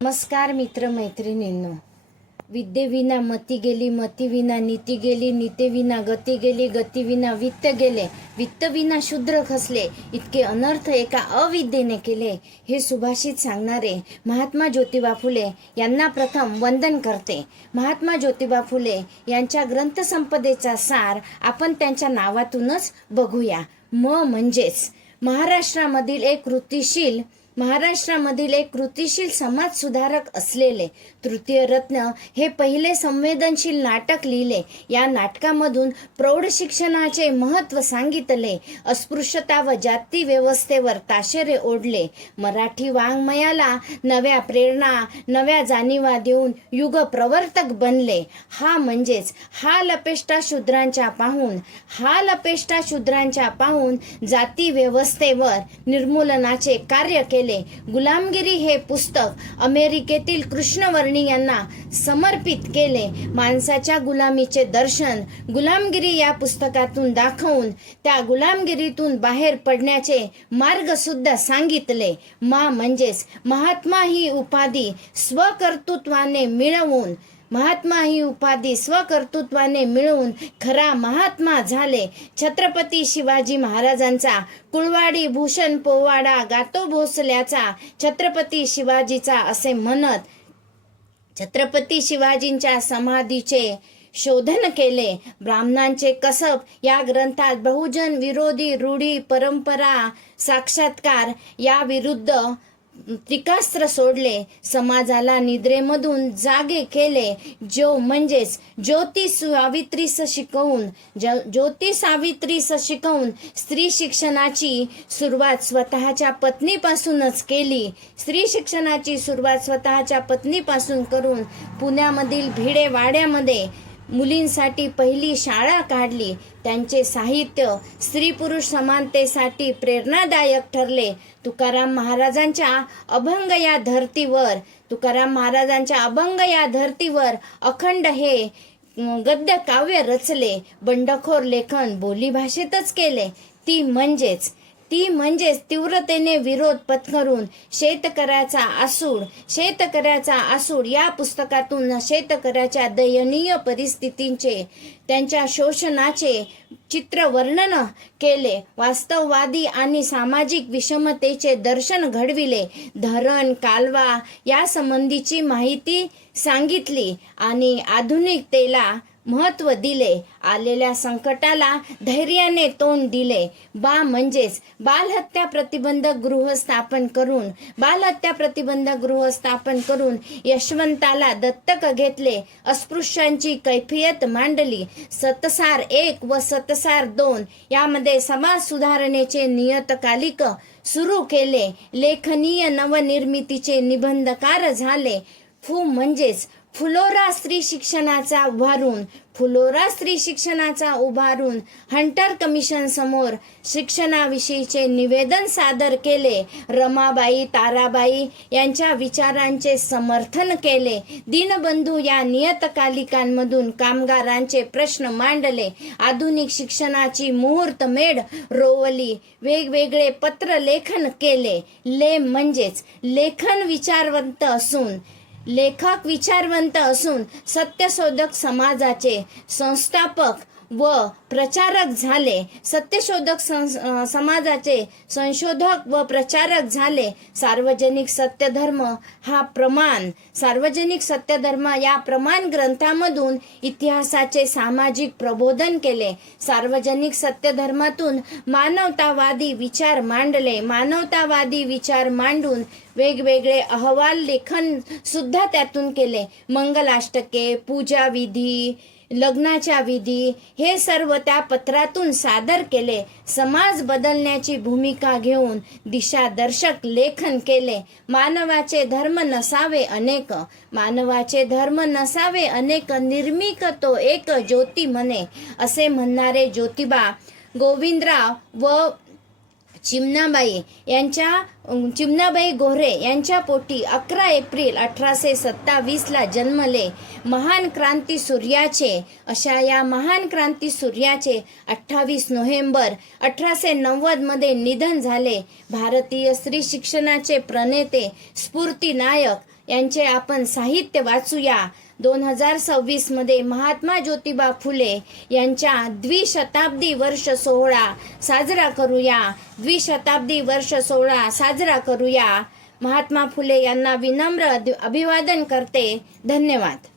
नमस्कार मित्र मैत्रिणींनो. विद्येविना मती गेली, मतीविना नीती गेली, नीतीविना गती गेली, गतीविना वित्त गेले, वित्तविना शूद्र खसले, इतके अनर्थ एका अविद्येने केले. हे सुभाषित सांगणारे महात्मा ज्योतिबा फुले यांना प्रथम वंदन करते. महात्मा ज्योतिबा फुले यांच्या ग्रंथसंपदेचा सार आपण त्यांच्या नावातूनच बघूया. म्हणजेच महाराष्ट्रामधील एक कृतिशील समाज सुधारक असलेले तृतीय रत्न हे पहिले संवेदनशील नाटक लिहिले. या नाटकामधून प्रौढ शिक्षणाचे महत्त्व सांगितले, अस्पृश्यता व जाती व्यवस्थेवर ताशेरे ओढले, मराठी वाङ्मयाला नव्या प्रेरणा, नव्या जाणीवा देऊन युग प्रवर्तक बनले. म्हणजेच हाल अपेष्टा शूद्रांच्या पाहून जाती व्यवस्थेवर निर्मूलनाचे कार्य केले. गुलामगिरी हे पुस्तक अमेरिकेतील कृष्णवर्णीयांना समर्पित केले. माणसाच्या गुलामीचे दर्शन गुलामगिरी या पुस्तकातून दाखवून त्या गुलामगिरीतून बाहेर पडण्याचे मार्ग सुद्धा सांगितले. म्हणजेच महात्मा ही उपाधी स्वकर्तृत्वाने मिळवून खरा महात्मा झाले. छत्रपती शिवाजी महाराजांचा कुळवाडी भूषण पोवाडा गातो भोसल्याचा छत्रपती शिवाजीचा असे म्हणत छत्रपती शिवाजींच्या समाधीचे शोधन केले. ब्राह्मणांचे कसब या ग्रंथात बहुजन विरोधी रूढी परंपरा साक्षात्कार या विरुद्ध त्रिकास्त्र सोडले. समाजाला निद्रेमधून जागे केले. म्हणजेच ज्योती सावित्रीस शिकवून स्त्री शिक्षणाची सुरुवात स्वतःच्या पत्नीपासून करून पुण्यामधील भिडे वाड्यामध्ये मुलींसाठी पहिली शाळा काढली. त्यांचे साहित्य स्त्री पुरुष समानतेसाठी प्रेरणादायक ठरले. तुकाराम महाराजांच्या अभंग या धर्तीवर अखंड हे गद्य काव्य रचले. बंडखोर लेखन बोलीभाषेतच केले. ती म्हणजेच तीव्रतेने विरोध पत्करून शेतकऱ्याचा आसूड या पुस्तकातून शेतकऱ्याच्या दयनीय परिस्थितींचे, त्यांच्या शोषणाचे चित्र वर्णन केले. वास्तववादी आणि सामाजिक विषमतेचे दर्शन घडविले. धरण कालवा या संबंधीची माहिती सांगितली आणि आधुनिकतेला महत्त्व दिले. आलेल्या संकटाला धैर्याने तोंड दिले. म्हणजेच बालहत्या प्रतिबंधक गृह स्थापन करून यशवंताला दत्तक घेतले. अस्पृश्यांची कैफियत मांडली. सतसार 1 व सतसार 2 यामध्ये समाज सुधारणेचे नियतकालिक सुरू केले. लेखनीय नवनिर्मितीचे निबंधकार झाले. म्हणजेच फुलोरा स्त्री शिक्षणाचा उभारून हंटर कमिशन समोर शिक्षणाविषयीचे निवेदन सादर केले. रमाबाई ताराबाई यांच्या विचारांचे समर्थन केले. दीनबंधू या नियतकालिकांमधून कामगारांचे प्रश्न मांडले. आधुनिक शिक्षणाची मुहूर्तमेढ रोवली. वेगवेगळे पत्र लेखन केले. म्हणजेच लेखक विचारवंत असून सत्यशोधक समाजाचे संस्थापक व प्रचारक झाले. समाजाचे संशोधक व प्रचारक झाले. सार्वजनिक सत्यधर्म या प्रमाण ग्रंथामधून इतिहासाचे सामाजिक प्रबोधन केले. सार्वजनिक सत्यधर्मातून मानवतावादी विचार मांडून वेगवेगळे अहवाल लेखन सुद्धा त्यातून केले. मंगलाष्टके, पूजा विधी, लग्नाच्या विधी हे सर्व त्या पत्रातून सादर केले. समाज बदलण्याची भूमिका घेऊन दिशादर्शक लेखन केले. मानवाचे धर्म नसावे अनेक, निर्मिक तो एक ज्योती म्हणे, असे म्हणणारे ज्योतिबा गोविंदराव व चिमणाबाई गोऱ्हे यांच्या पोटी 11 एप्रिल 1827 जन्मले. महान क्रांती सूर्याचे 28 नोव्हेंबर 1890 मध्ये निधन झाले. भारतीय स्त्री शिक्षणाचे प्रणेते, स्फूर्तिनायक यांचे आपण साहित्य वाचूया. 2026 मध्ये महात्मा ज्योतिबा फुले यांच्या द्विशताब्दी वर्ष सोहळा साजरा करूया. द्विशताब्दी वर्ष सोहळा साजरा करूया. महात्मा फुले यांना विनम्र अभिवादन करते. धन्यवाद.